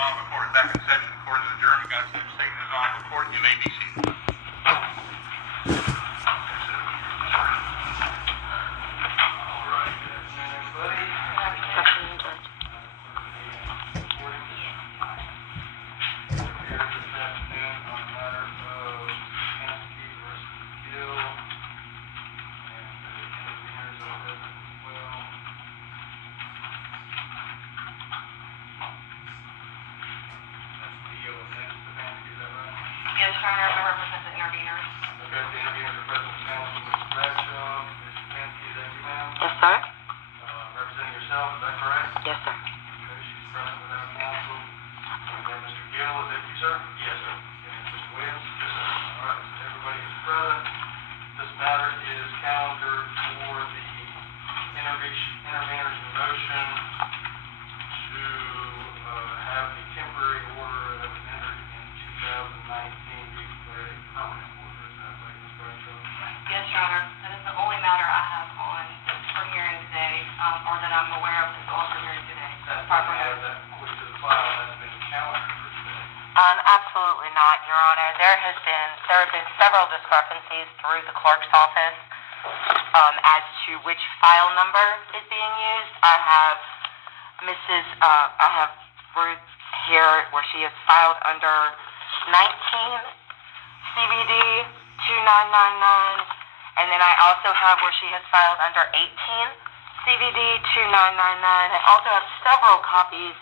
on before it's back in session. Court is adjourned. You guys have taken this on before. You may be seated. Yes, Your Honor, I represent the Intervenors. Okay, the Intervenors are present with counsel, Ruth Bradshaw, Ms. Stepansky, is that you, ma'am? Yes, sir. Representing yourself, is that correct? Yes, sir. Okay, she's present without counsel. And then Mr. Gill, is that you, sir? Yes, sir. And Mr. Williams? Yes, sir. All right, so everybody is present. This matter is calendared for the Intervenors motion to have the temporary order that was entered in 2019 be declared a permanent order. Is that right, Ms. Bradshaw? Yes, Your Honor. That is the only matter I have on for hearing today, or that I'm aware of that's on for hearing today. That matter that according to the file has been calendared for today. Absolutely not, Your Honor. There have been several discrepancies through the clerk's office as to which file number is being used. I have Ruth here where she is filed under 19CVD2999, and then I also have where she has filed under 18CVD2999. I also have several copies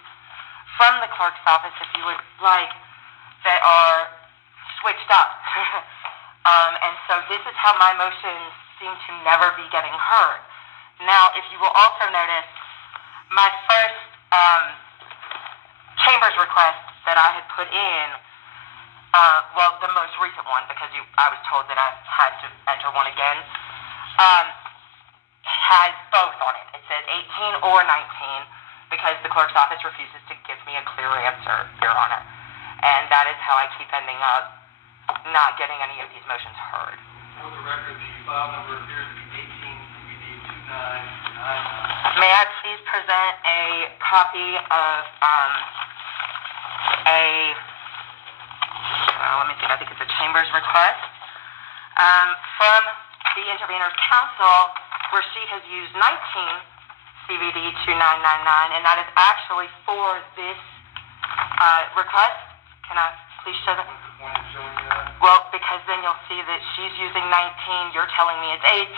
from the clerk's office, if you would like, that are switched up. And so this is how my motions seem to never be getting heard. Now, if you will also notice, my first chambers request that I had put in, well, the most recent one, because I was told that I had to enter one again, has both on it. It says 18 or 19, because the clerk's office refuses to give me a clear answer, Your Honor. And that is how I keep ending up not getting any of these motions heard. For the record, the file number appears to be 18CVD2999. May I please present a copy of let me see, I think it's a chambers request from the Intervenors Council, where she has used 19CVD2999, and that is actually for this request. Can I please show that? What's the point of showing me that? Well, because then you'll see that she's using 19, you're telling me it's 18,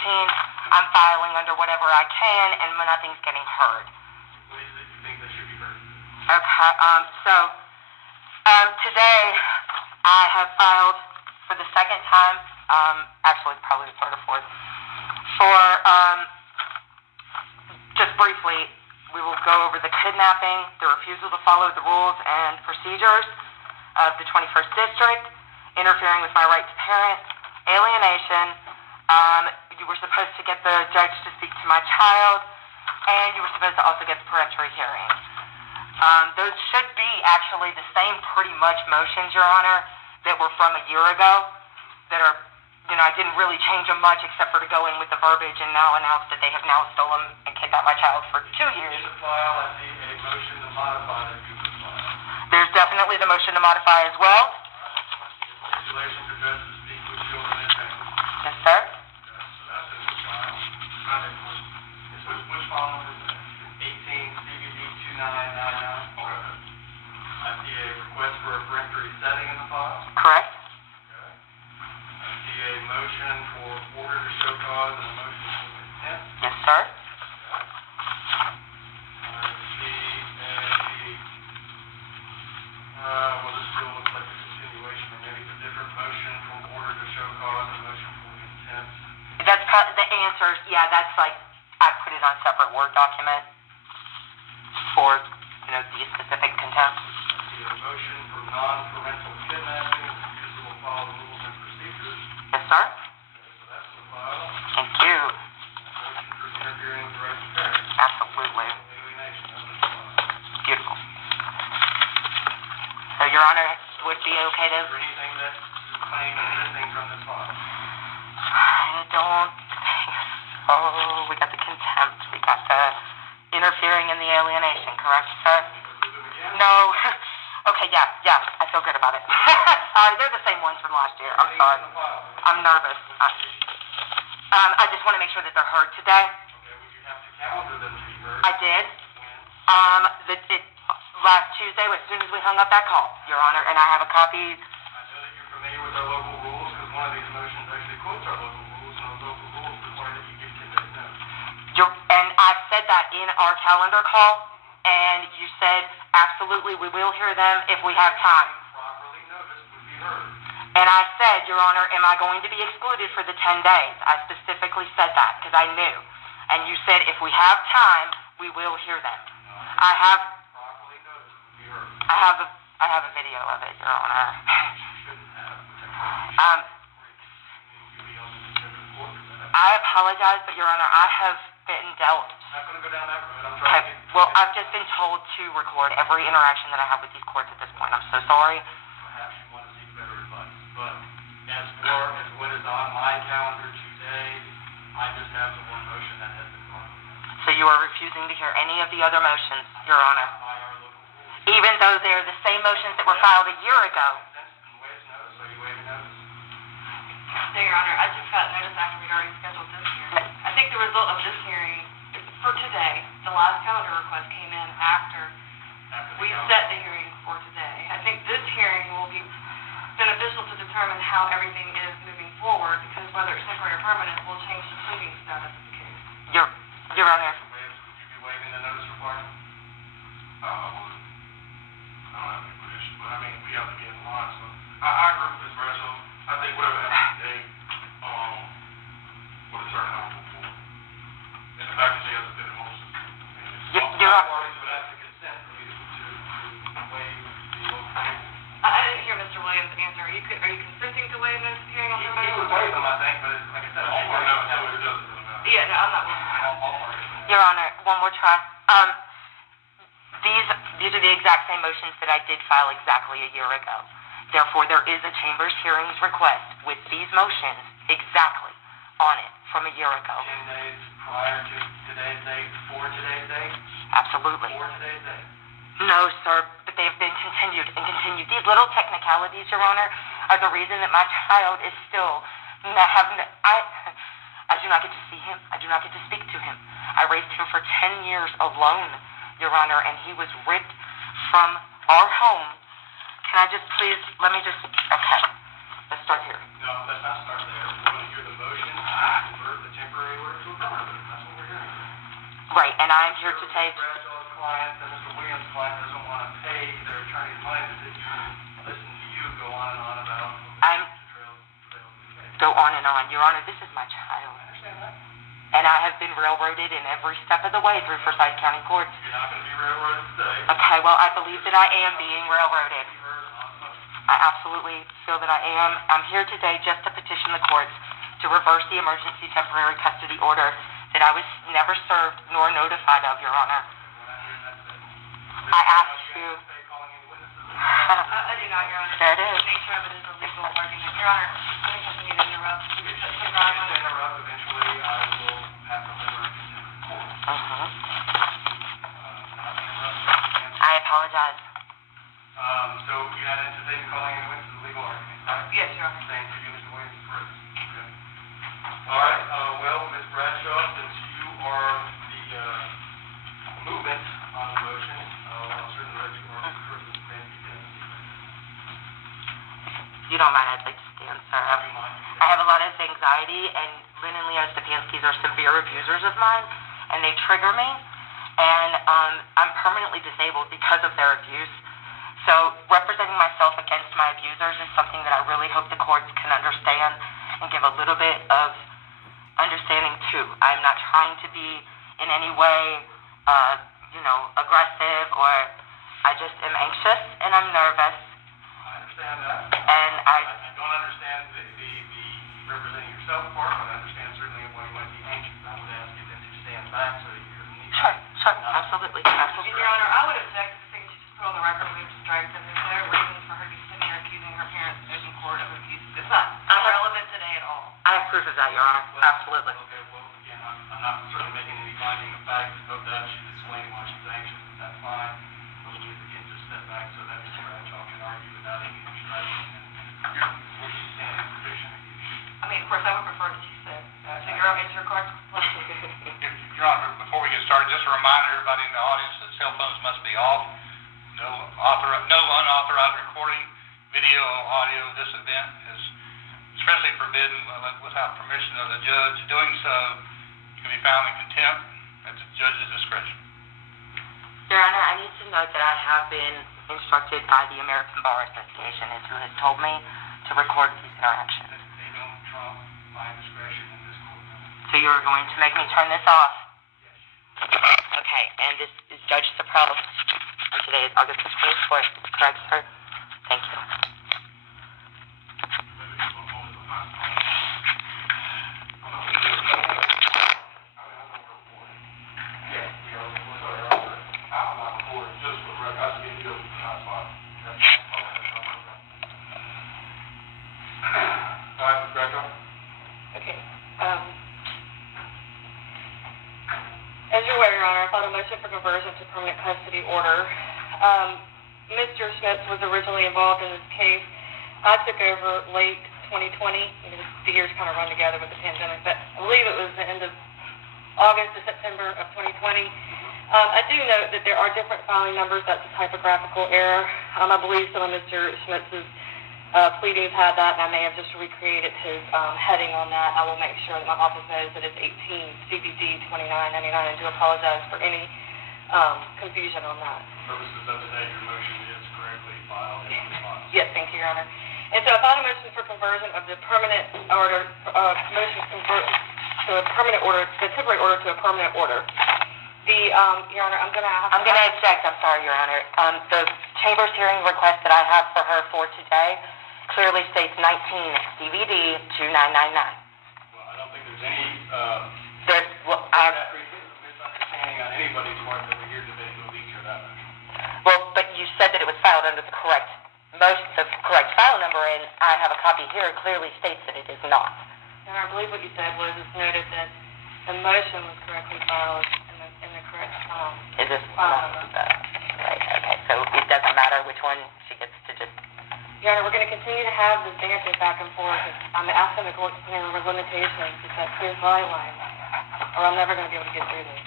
I'm filing under whatever I can, and nothing's getting heard. What is it you think that should be heard? Okay, today I have filed for the second time, actually probably the third or fourth, for, just briefly, we will go over the kidnapping, the refusal to follow the rules and procedures of the 21st District, interfering with my right to parent, alienation. You were supposed to get the judge to speak to my child, and you were supposed to also get the peremptory hearing. Those should be actually the same pretty much motions, Your Honor, that were from a year ago, that are, I didn't really change them much except for to go in with the verbiage and now announce that they have now stolen and kidnapped my child for 2 years. In the file, I see a motion to modify the Cooper file. There's definitely the motion to modify as well. Stipulation for judge to speak with children and families. Yes, sir. Okay, so that's in the file. Which file number is that? 18CVD2999. Okay. I see a request for a peremptory setting in the file. Correct. Okay. I see a motion for order to show cause and a motion for contempt. Yes, sir. Well, this still looks like a continuation, or maybe it's a different motion from order to show cause and motion for contempt. That's the answers. Yeah, that's like, I put it on a separate Word document for, the specific contempt. I see a motion for non-parental kidnapping and refusal to follow the rules and procedures. Yes, sir. Okay, so that's in the file. Thank you. Motion for interfering with the right to parent. Absolutely. Alienation, that's in the file. Beautiful. So, Your Honor, would be okay to... Is there anything that is claimed missing from this file? I don't think so. We got the contempt. We got the interfering in the alienation, correct, sir? Approve it again? No. Okay, yeah, I feel good about it. They're the same ones from last year. I'm sorry. I'm nervous. I just want to make sure that they're heard today. Okay, would you have to calendar them to be heard? I did. When? Last Tuesday, as soon as we hung up that call, Your Honor, and I have a copy. I know that you're familiar with our local rules, because one of these motions actually quotes our local rules, and our local rules require that you give 10 days notice. And I said that in our calendar call, and you said, absolutely, we will hear them if we have time. Properly noticed would be heard. And I said, Your Honor, am I going to be excluded for the 10 days? I specifically said that, because I knew. And you said, if we have time, we will hear them. I have a video of it, Your Honor. I apologize, but Your Honor, I have been dealt. I'm not going to go down that road. I'm Okay, trying to well, I've just been told to record every interaction that I have with these courts at this point. I'm so sorry. Perhaps you want to seek better advice. But as far as what is on my calendar today, I just have the one motion that has been brought. So you are refusing to hear any of the other motions, Your Honor? By our local rules. Even though they're the same motions that were filed a year ago. Waves notice, are you waiving notice? No, Your Honor, I just got notice after we'd already scheduled this hearing. I think the result of this hearing for today, the last calendar request came in after we set the hearing for today. I think this hearing will be beneficial to determine how everything is moving forward, because whether it's temporary or permanent will change the pleading status of the case. Your Honor. Would you be waiving the notice requirement? I would. I don't have any position, but I mean, we have to be in line, so. I agree with Ms. Bradshaw. I think whatever happens today, will determine how we move forward. And the fact that she hasn't been in motion. Your Honor. Parties would have to consent for me to waive the local rules. I didn't hear Mr. Williams' answer. Are you consenting to waive this hearing on He permanent? would waive them, I think, but like I said, all parties would have to. It doesn't really matter. Yeah, no, I'm not waiving that. All parties. Your Honor, one more try. These are the exact same motions that I did file exactly a year ago. Therefore, there is a Chambers hearings request with these motions exactly on it from a year ago. 10 days prior to today's date, for today's date? Absolutely. For today's date? No, sir, but they've been continued and continued. These little technicalities, Your Honor, are the reason that my child is still I do not get to see him. I do not get to speak to him. I raised him for 10 years alone, Your Honor, and he was ripped from our home. Can I just please, okay, let's start here. No, let's not start there. We want to hear the motion to convert the temporary order to a permanent order. That's what we're hearing. Right, and I'm here to take... Mr. Bradshaw's client and Mr. Williams' client doesn't want to pay their attorney's money to sit here and listen to you go on and on about... Go on and on. Your Honor, this is my child. I understand that. And I have been railroaded in every step of the way through Forsyth County courts. You're not going to be railroaded today. Okay, well, I believe that I am being railroaded. I absolutely feel that I am. I'm here today just to petition the courts to reverse the emergency temporary custody order that I was never served nor notified of, Your Honor. I asked you... I do not, Your Honor. There it is. The nature of it is a legal argument. Your Honor, I think I need to interrupt. If you interrupt, eventually I will have to order to the court. I apologize. So you're not anticipating calling any witnesses a legal argument, right? Yes, Your Honor. Same for you, Mr. Williams, correct? Okay. All right, well, Ms. Bradshaw, since you are the movement on the motion, I'll certainly let you argue first, Mr. Stepansky. You don't mind, I'd like to stand, sir. I have a lot of anxiety, and Lynn and Leo Stepanskys are severe abusers of mine, and they trigger me, and I'm permanently disabled because of their abuse. So representing myself against my abusers is something that I really hope the courts can understand and give a little bit of understanding to. I'm not trying to be in any way, aggressive, or I just am anxious and I'm nervous. I understand that. And I don't understand the representing yourself part, but I understand certainly why you might be anxious. I would ask you then to stand back so that you're Sure, absolutely. Your Honor, I would object to the thing she just put on the record we have striked, and there's no reason for her to be sitting here accusing her parents in open court of abuse. It's not relevant today at all. I have proof of that, Your Honor. Absolutely. Okay, well, again, I'm not certainly making any finding of fact of that. She's explaining why she's anxious. That's fine. But we again just step back so that Mr. I'll answer your question. Your Honor, before we get started, just a reminder, everybody in the audience, that cell phones must be off. No unauthorized recording, video, or audio of this event is especially forbidden without permission of the judge. Doing so can be found in contempt at the judge's discretion. Your Honor, I need to note that I have been instructed by the American Bar Association, who has told me to record these interactions. They don't trump my discretion in this courtroom. So you're going to make me turn this off? Okay, and this is Judge Sipprell, and today is August the 24th, correct, sir? Thank you. Okay, as you're aware, Your Honor, I filed a motion for conversion to permanent custody order. Mr. Smith was originally involved in this case. I took over late 2020. The years kind of run together with the pandemic, but I believe it was the end of August to September of 2020. I do note that there are different filing numbers. That's a typographical error. I believe some of Mr. Smith's pleadings had that, and I may have just recreated his heading on that. I will make sure that my office knows that it's 18CVD2999, and do apologize for any confusion on that. For purposes of today, your motion is correctly filed in response. Yes, thank you, Your Honor. And so I filed a motion for conversion of the permanent order, motion to convert to a permanent order, the temporary order to a permanent order. Your Honor, I'm going to object, I'm sorry, Your Honor. The Chamber's hearing request that I have for her for today clearly states 19CVD2999. Well, I don't think there's any, misunderstanding on anybody's part that we're here today to alleviate that motion. Well, but you said that it was filed under the correct file number, and I have a copy here. It clearly states that it is not. And I believe what you said was it's noted that the motion was correctly filed in the correct Is this file not number. right? Okay, so it doesn't matter which one she gets to just. Your Honor, we're going to continue to have this banter back and forth. I'm asking the court to put in limitations to set clear guidelines, or I'm never going to be able to get through this.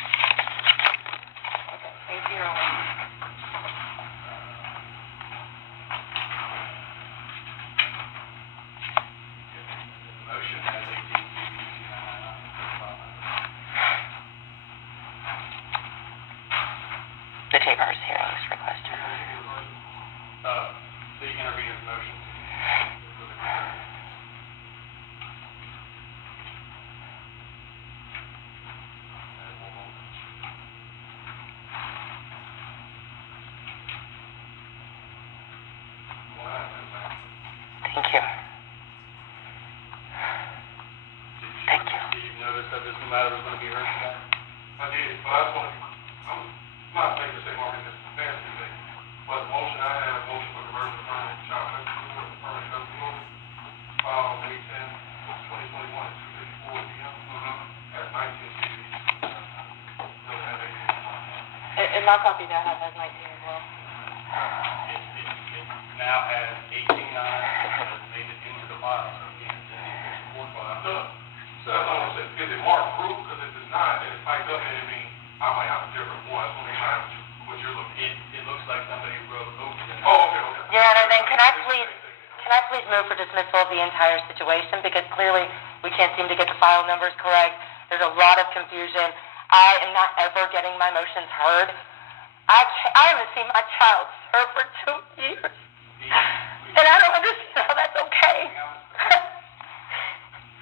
Okay, thank you, Your Honor. The motion has 18CVD2999. The Chamber's hearings request. The intervener's motion for the conversion. Thank you. Thank you. Did you notice that this matter was going to be heard today? I did, but I just want to, I'm not saying to say Mark, this is a fancy thing, but the motion I have, a motion for conversion to permanent child custody order, permanent custody order, filed on May 10, 2021 at 2:54 p.m. At 19CVD. Doesn't have anything. In my copy, that has 19 as well. It now has 18-9, made it into the file, so again, it's in the court file. So that's all I'm saying, is it marked proof? Because if it's not, and it's typed up, and it means I might have a different one. So maybe I have what you're looking at. It looks like somebody wrote over it. Oh, okay. Your Honor, then can I please move for dismissal of the entire situation, because clearly we can't seem to get the file numbers correct. There's a lot of confusion. I am not ever getting my motions heard. I haven't seen my child serve for 2 years, and I don't understand how that's okay.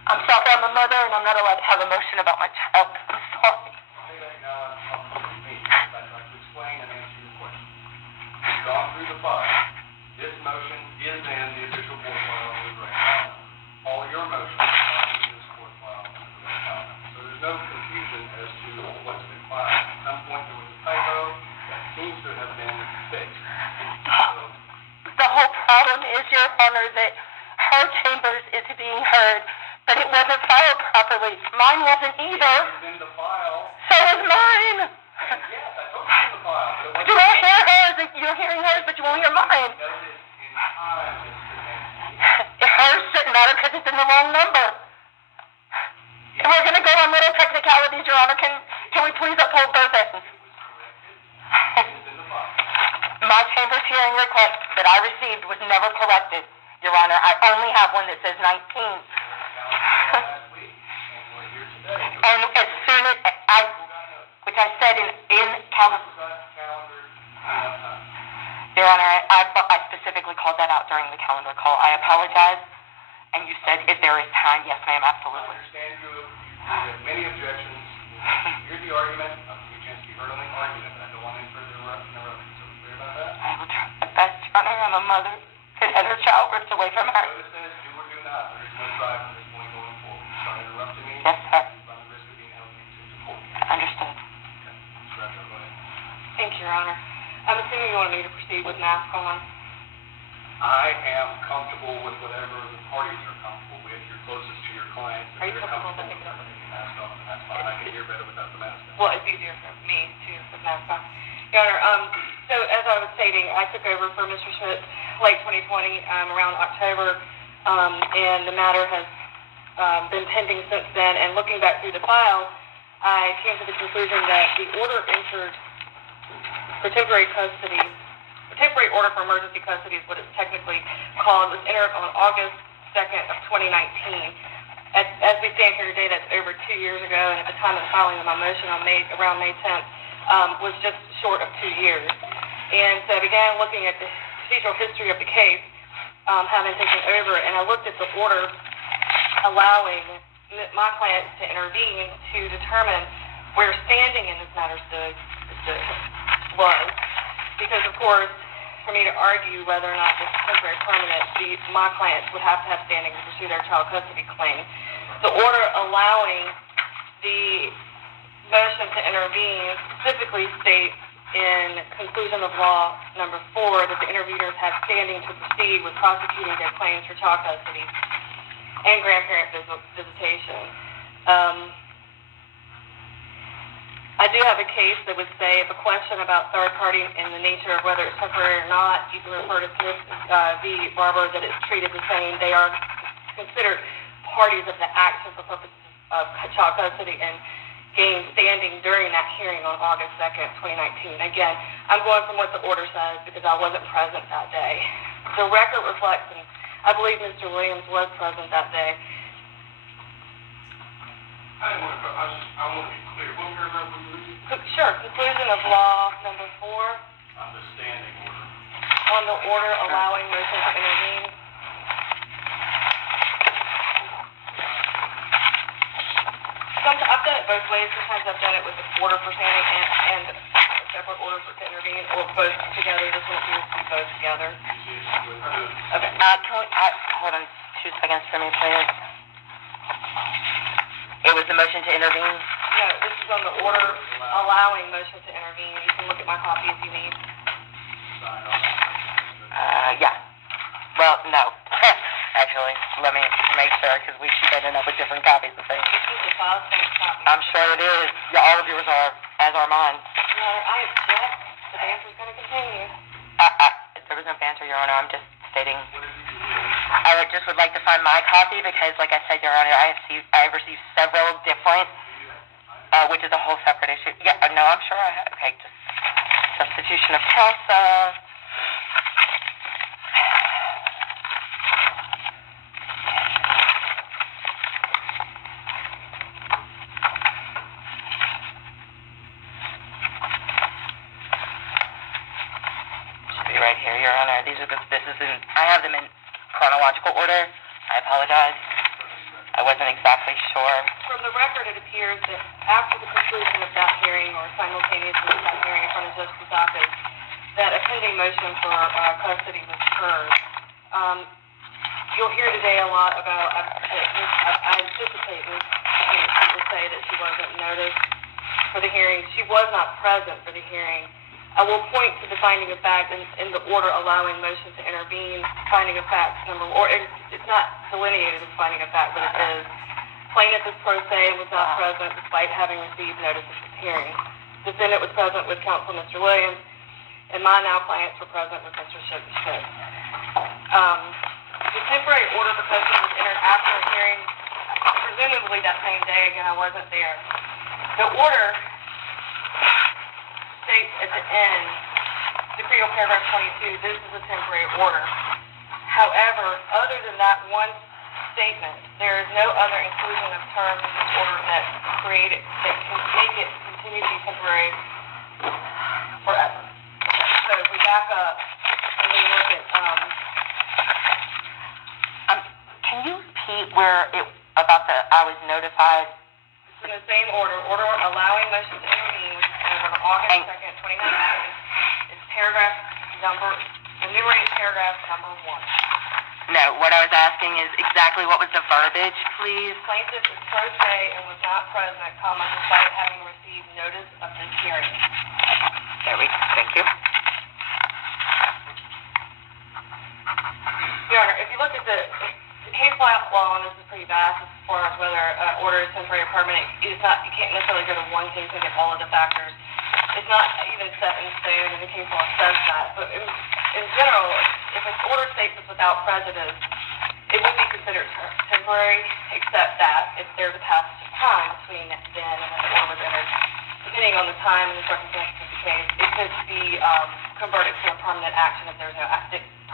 I'm sorry, I'm a mother, and I'm not allowed to have emotion about my child. I'm sorry. I'd like to explain and answer your question. We've gone through the file. This motion is in the official court file under the right file. All your motions are in this court file under the right file. So there's no confusion as to what's been filed. At some point there was a typo that seems to have been fixed. The whole problem is, Your Honor, that her chambers is being heard, but it wasn't filed properly. Mine wasn't either. It's in the file. So is mine. Yes, I told you in the file. But You won't hear hers. You're hearing hers, but you won't hear mine. Notice in time, Mr. Nancy. Hers shouldn't matter because it's in the wrong number. And we're going to go technicalities, Your Honor. Can we please uphold both ends? My chamber's hearing request that I received was never corrected, Your Honor. I only have one that says 19. And as soon as which I said in calendar. Your Honor, I specifically called that out during the calendar call. I apologize. And you said if there is time, yes, ma'am, absolutely. I understand you have many objections. Hear the argument. I'll give you a chance to be heard on the argument, but I don't want any further interruptions. Are we clear about that? I will try my best, Your Honor. I'm a mother that had her child ripped away from her. Notice says do or do not. There is no trial from this point going forward. Start interrupting me. Yes, sir. You run the risk of being held into court. Understood. Okay. Ms. Bradshaw, go ahead. Thank you, Your Honor. I'm assuming you want me to proceed with mask on. I am comfortable with whatever the parties are comfortable with. You're closest to your client. Are you comfortable with taking it? the mask off? And that's fine. I can hear better without the mask on. Well, it's easier for me to with mask on. Your Honor, so as I was stating, I took over for Mr. Schmidt late 2020, around October, and the matter has been pending since then. And looking back through the file, I came to the conclusion that the order entered for temporary custody, the temporary order for emergency custody is what it's technically called, was entered on August 2nd of 2019. As we stand here today, that's over 2 years ago, and at the time of filing of my motion on around May 10th, was just short of 2 years. And so I began looking at the procedural history of the case, having taken over, and I looked at the order allowing my client to intervene to determine where standing in this matter was. Because, of course, for me to argue whether or not this is temporary permanent, my clients would have to have standing to pursue their child custody claim. The order allowing the motion to intervene specifically states in conclusion of law number 4 that the interveners have standing to proceed with prosecuting their claims for child custody and grandparent visitation. I do have a case that would say if a question about third party and the nature of whether it's temporary or not, you can refer to Smith v. Barber, that it's treated the same. They are considered parties of the action for purposes of child custody and gained standing during that hearing on August 2nd, 2019. Again, I'm going from what the order says because I wasn't present that day. The record reflects, and I believe Mr. Williams was present that day. I want to be clear. What paragraph were you reading? Sure. Conclusion of law number 4. On the standing order. On the order allowing motion to intervene. I've done it both ways. Sometimes I've done it with the order for standing and a separate order for to intervene, or both together. This one appears to be both together. Okay. Hold on 2 seconds for me, please. It was the motion to intervene? No, this is on the order allowing motion to intervene. You can look at my copy if you need. Yeah. Well, no. Actually, let me make sure, because we should end up with different copies of things. This is the file stamp copy. I'm sure it is. Yeah, all of yours are, as are mine. No, I object. The banter's going to continue. There was no banter, Your Honor. I'm just stating. I just would like to find my copy because, like I said, Your Honor, I have received several different, which is a whole separate issue. Yeah, no, I'm sure I have. Okay, just substitution of counsel. Should be right here, Your Honor. I have them in chronological order. I apologize. I wasn't exactly sure. From the record, it appears that after the conclusion of that hearing, or simultaneously with that hearing in front of Judge Kusakis, that a pending motion for custody was heard. You'll hear today a lot about, I anticipate Ms. Stepansky will say that she wasn't noticed for the hearing. She was not present for the hearing. I will point to the finding of fact in the order allowing motion to intervene. Finding of fact it's not delineated as finding of fact, but it is. Plaintiff is pro se and was not present despite having received notice of this hearing. Defendant was present with counsel Mr. Williams, and my now clients were present with Mr. Schmidt. The temporary order for custody was entered after a hearing, presumably that same day. Again, I wasn't there. The order states at the end, decree on paragraph 22, this is a temporary order. However, other than that one statement, there is no other inclusion of terms in this order that can make it continue to be temporary forever. So if we back up and we look at, Can you repeat where I was notified? it's in the same order allowing motion to intervene, which is entered on August 2nd, 2019, is paragraph number, enumerated paragraph number 1. No, what I was asking is exactly what was the verbiage, please? Plaintiff is pro se and was not present, despite having received notice of this hearing. Thank you. Your Honor, if you look at the case law, and this is pretty vast as far as whether an order is temporary or permanent, you can't necessarily go to one case and get all of the factors. It's not even set in stone, and the case law says that. But in general, if an order states it's without prejudice, it would be considered temporary, except that if there's a passage of time between then and when the order was entered, depending on the time and the circumstances of the case, it could be converted to a permanent action if there's no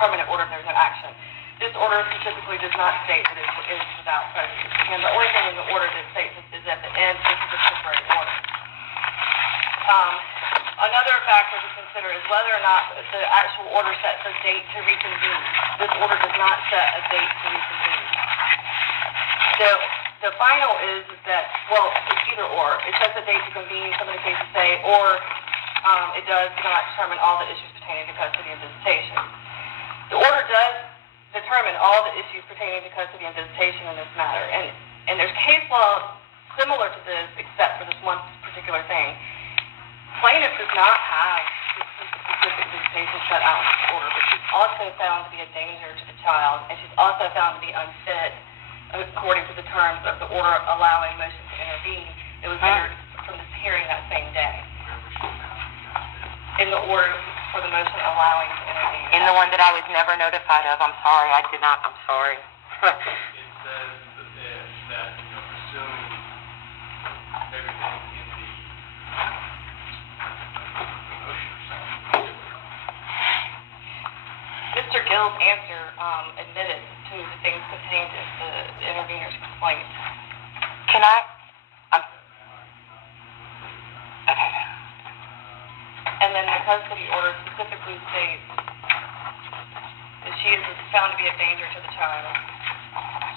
permanent order if there's no action. This order specifically does not state that it is without prejudice. Again, the only thing in the order that states is at the end, this is a temporary order. Another factor to consider is whether or not the actual order sets a date to reconvene. This order does not set a date to reconvene. The final is that, well, it's either or. It sets a date to convene, some of the cases say, or it does not determine all the issues pertaining to custody and visitation. The order does determine all the issues pertaining to custody and visitation in this matter. And there's case law similar to this, except for this one particular thing. Plaintiff does not have specific visitation set out in this order, but she's also found to be a danger to the child, and she's also found to be unfit according to the terms of the order allowing motion to intervene. It was entered from this hearing that same day. In the order for the motion allowing to intervene. In the one that I was never notified of, I'm sorry, I did not, I'm sorry. It says that, assuming everything in the motion or something. Mr. Gill's answer admitted to the things contained in the intervener's complaint. Can I? Okay. And then the custody order specifically states that she is found to be a danger to the child.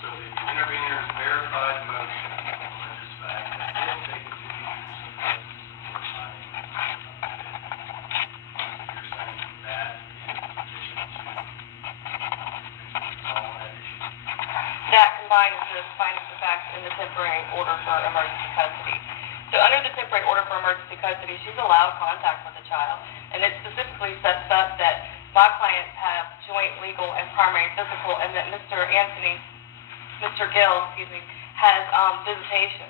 So the intervener's verified motion alleges fact that did take into use of justice before signing you're saying that is sufficient to resolve that issue? That combined with the findings of facts in the temporary order for emergency custody. So under the temporary order for emergency custody, she's allowed contact with the child. And it specifically sets up that my clients have joint legal and primary physical, and that Mr. Gill, has visitation.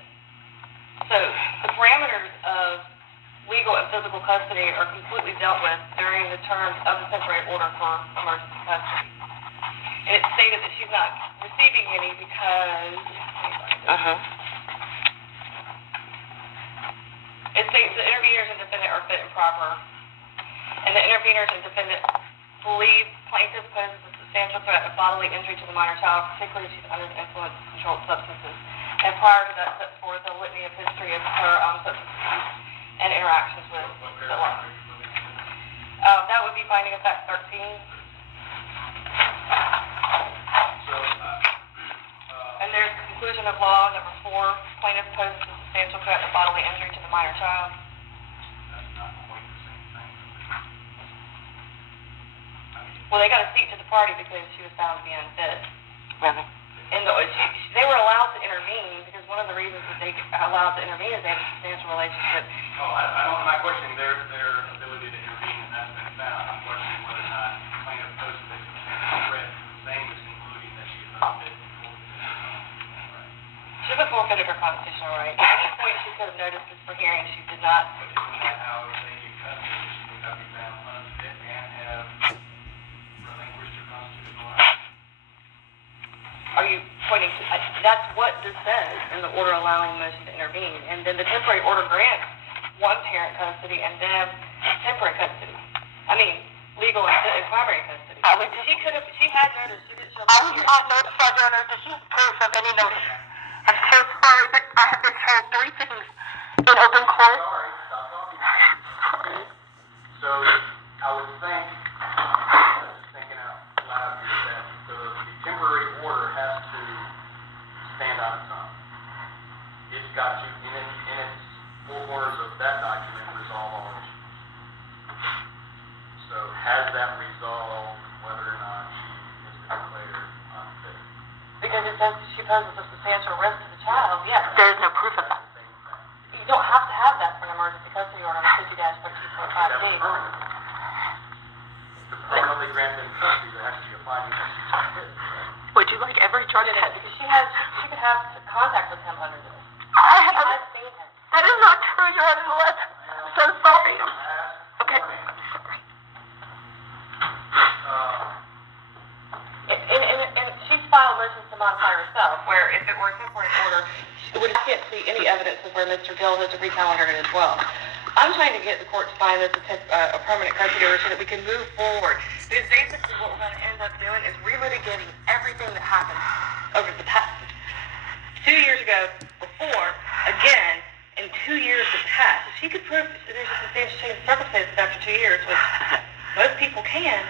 So the parameters of legal and physical custody are completely dealt with during the terms of the temporary order for emergency custody. And it's stated that she's not receiving any because it states the interveners and defendant are fit and proper, and the interveners and defendant believe plaintiff poses a substantial threat of bodily injury to the minor child, particularly if she's under the influence of controlled substances. And prior to that, sets forth a litany of history of her substance abuse and interactions with the law. That would be finding of fact 13. And there's conclusion of law number 4. Plaintiff poses a substantial threat of bodily injury to the minor child. That's not quite the same thing. Well, they got a seat to the party because she was found to be unfit. Really? And they were allowed to intervene because one of the reasons that they allowed to intervene is they had a substantial relationship. Oh, I'm not questioning their ability to intervene, and that's been found. I'm questioning whether or not plaintiff poses a substantial threat, same as concluding that she is unfit before the right. She hasn't forfeited her constitutional right. At any point she could have noticed this for hearing, she did not. But isn't that how they get custody? She would have been found unfit and have relinquished her constitutional right? Are you pointing to, that's what this says in the order allowing motion to intervene. And then the temporary order grants one parent custody and then temporary custody. Legal and primary custody. She had notice, she didn't show up. I was not notified, Your Honor, that she has proof of any notice. I'm so sorry, but I have been told 3 things in open court. Sorry, stop talking. So, I would think, just thinking out loud here, that the temporary order has to stand on its own. It's got to, in its 4 corners of that document, resolve all issues. So, has that resolved whether or not she is declared unfit? Because it says she poses a substantial risk to the child, yes. There is no proof of that. You don't have to have that for an emergency custody order under 50-2.5D. To permanently grant them custody, there has to be a finding that she's unfit, right? Would you like every drug test? Because she could have contact with him under this. I She have. has seen him. That is not true, Your Honor. I'm so sorry. Okay. And she's filed motions to modify herself, where if it were a temporary order, we can't see any evidence of where Mr. Gill has recalendared it as well. I'm trying to get the court to find this a permanent custody order so that we can move forward. Because basically what we're going to end up doing is relitigating everything that happened over the past 2 years ago, before, again, and 2 years have passed. If she could prove that there's a substantial change of circumstances after 2 years, which most people can,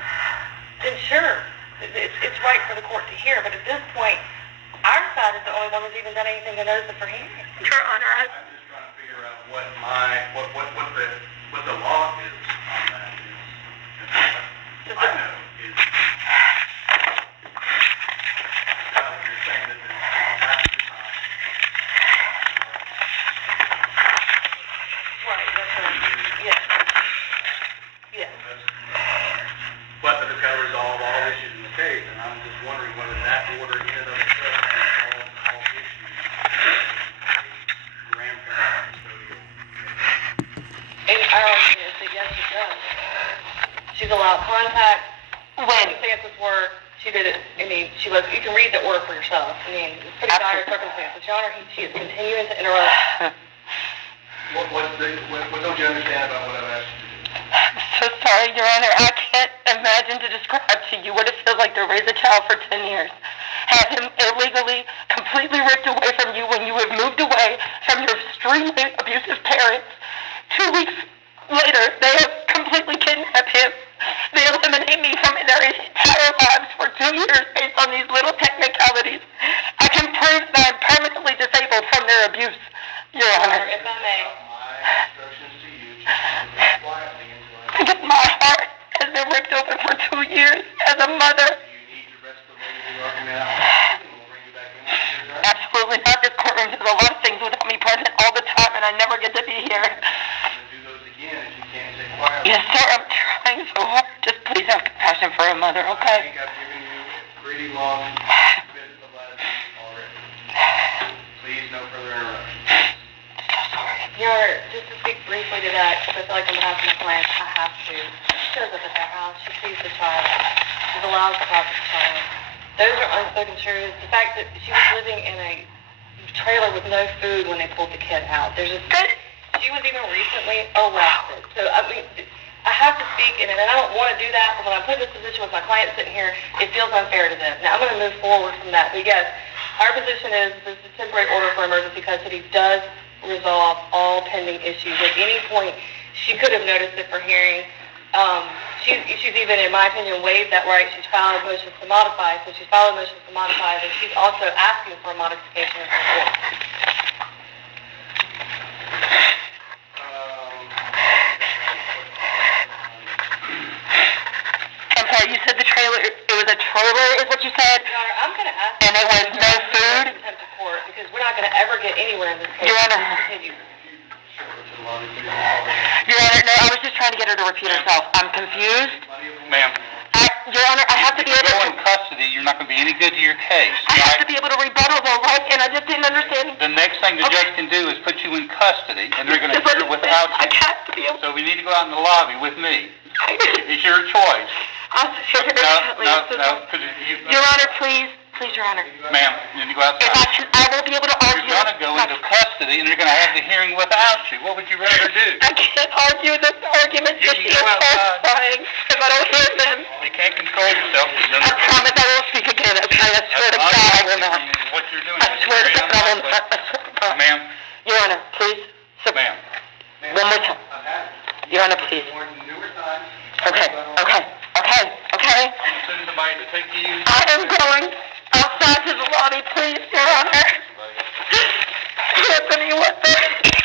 then sure, it's right for the court to hear. But at this point, our side is the only one that's even done anything to notice it for hearing. Your Honor, I'm just trying to figure out what the law is on that. What I know is, you're saying that this has to be time. Right, that's right. Yes. Yes. But that it's got to resolve all issues in the case, and I'm just wondering whether that order in and of itself resolves all issues in a grandparent custodial case. And our argument is that yes, it does. She's allowed contact. when? Circumstances were, she did it, you can read the order for yourself. It's pretty dire circumstances. Your Honor, she is continuing to interrupt. What don't you understand about what I've asked you to do? I'm so sorry, Your Honor. I can't imagine to describe to you what it feels like to raise a child for 10 years. Have him illegally, completely ripped away from you when you have moved away from your extremely abusive parents. 2 weeks later, they have completely kidnapped him. They eliminate me from their entire lives for 2 years based on these little technicalities. I can prove that I'm permanently disabled from their abuse, Your Honor. If I may. My instructions to you to listen quietly until I... Because my heart has been ripped open for 2 years as a mother. You need to rest the weight of the argument out. We'll bring you back in with your judge. Absolutely not. This courtroom does a lot of things without me present all the time, and I never get to be here. I'm going to do those again if you can't stay quiet. Yes, sir. I'm trying so hard. Just please have compassion for a mother, I okay? think I've given you a pretty long bit of latitude already. Please, no further interruptions. So sorry. Your Honor, just to speak briefly to that, because I feel like on behalf of my clients, I have to. She shows up at their house, she sees the child, she's allowed to talk to the child. Those are unspoken truths. The fact that she was living in a trailer with no food when they pulled the kid out. She was even recently arrested. So, I have to speak, and I don't want to do that, but when I put in this position with my client sitting here, it feels unfair to them. Now, I'm going to move forward from that. But yes, our position is that the temporary order for emergency custody does resolve all pending issues. At any point, she could have noticed it for hearing. She's even, in my opinion, waived that right. She's filed motions to modify. So she's filed motions to modify, but she's also asking for a modification of her order. I'm sorry, you said the trailer, it was a trailer is what you said? Your Honor, I'm going to ask And it was no food? Contempt of court, because we're not going to ever get anywhere in this case. Your Honor. Continue. Your Honor, no, I was just trying to get her to repeat herself. I'm confused. Ma'am, Your Honor, I have to be if able you go to... in custody, you're not going to be any good to your case, I have right? to be able to rebuttal though, right? And I just didn't understand. The next thing the judge can do is put you in custody, and they're going to hear without I you. have to be able So we need to go out in the lobby with me. It's your choice. I'm so sorry. No, because you... Your Honor, please, please, Your Honor. Ma'am, you need to go If outside. I won't be able to argue. You're gonna go into custody and you're gonna have the hearing without you. What would you rather do? I can't argue this argument You because can she go is outside. testifying, because I don't hear them. You can't control yourself. I promise I won't speak again, okay? I swear to God I will not. What you're doing I is swear to very God I will unlikely. not. I swear to God. Ma'am, Your Honor, please. ma'am. One more time. Your Honor, please. Okay. I'm sending somebody to take you. I am going outside to the lobby, please, Your Honor. Anthony, what the...